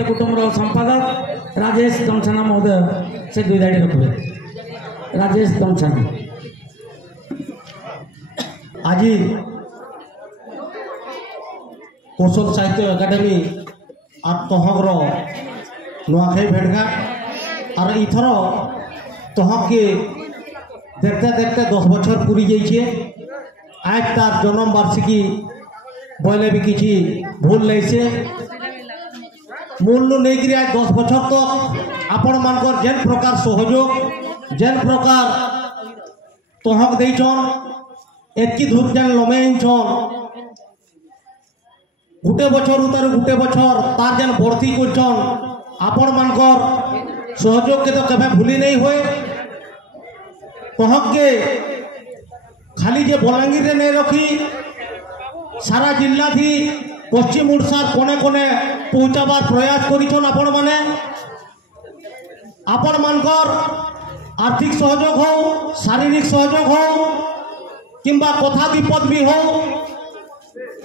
साहित्य कुटुंबर संपादक राजेश दमछाना महोदय से दुई धाड़ी रखिए। राजेश दमछाना आज कौशल साहित्य एकाडेमी और तहगर नुआखाई भेटघाट और इथर तहक के देखते देखते 10 बछर पूरी जाइए। आज तार जन्म वार्षिकी बोले भी किसी भूल नहीं से मूल्य नहीं करी आज 10 बछर तक आपण मानकर जेन प्रकार सहयोग जेन प्रकार तहक देचन एतकी धूप जेन लमेचन गुटे बछर उतार गुटे बछर तार जेन बढ़ती करछन आपण मानकर सहयोग के तो कभी भूली नहीं हुए। तहक के खाली जे बलांगीर रे नहीं रखी सारा जिला थी पश्चिम ओडिशा कोने कोने पहुंचाबार प्रयास करिछन आपण माने। आपण मानकर आर्थिक सहयोग हो शारीरिक सहयोग हो किंबा कथा विपद भी हो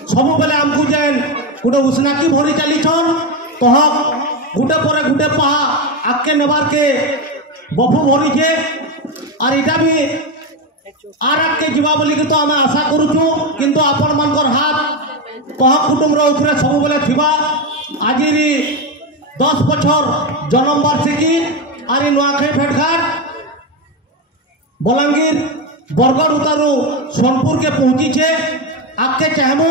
सब बेले आमको जेन गोटे उष्णाकी भरी चलीछन तहक गुटे पर गुटे पहा आगे नेबार के बफू भरीछे और इटा भी आर आगे जीवा बोली तो आम आशा करुचु किंतु आपण मानकर हाथ तहक कुटुंबर उपरे सब बेले थिबा। आज 10 बछर जन्म वार्षिकी और नुआखाई भेटघाट बलांगीर बरगढ़ उतारू सोनपुर के पहुंची छे। आगे चाहमु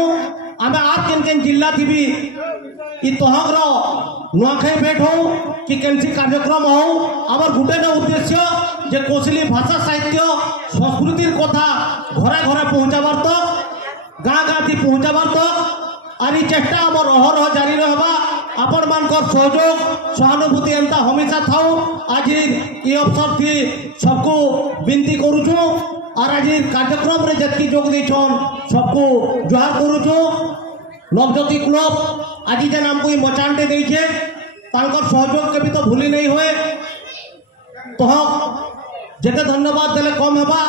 आम आर केन केन जिला थी भी तहर नुआखाई भेट हो कि केनसी कार्यक्रम हो आमर गुटे न उद्देश्य जे कोसली भाषा साहित्य संस्कृतिर कथा घरे घरे पहुँचाबार तक गाँ गाँ थी पहुँचाबार तक और चेष्टा आमर अहरह जारी रहबा। आपण मानकर सहयोग सहानुभूति एंता हमेशा थाऊ। आज ये अवसर थी सबको विनती करुचु और आज कार्यक्रम रे जतकी जोग देछन सबको जुहार करुचु। नवज्योति क्लब आज जेन आमको ये मचानटे देछे तांकर सहयोग के भी तो भूली नहीं हुए। तो जेते धन्यवाद देले कम हेबा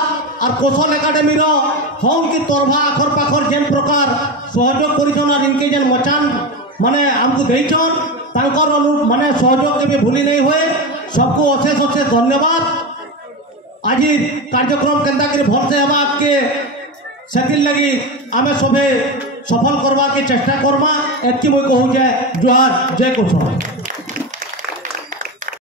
और कौशल एकाडेमी हम कि तरभा आखर पाखर जेन प्रकार सहयोग करिछन और इनके जेन मचान माने आमको देछन तांकर माने सहयोग के भी भूली नहीं हुए। सबको अशेष अशेष धन्यवाद। आज कार्यक्रम केंता कर भल से हेबा के सेतिल लगी आमे सभे सफल करवा के चेष्टा करमा। एतकी मुई कहूँ जे जुहार जय कौशल।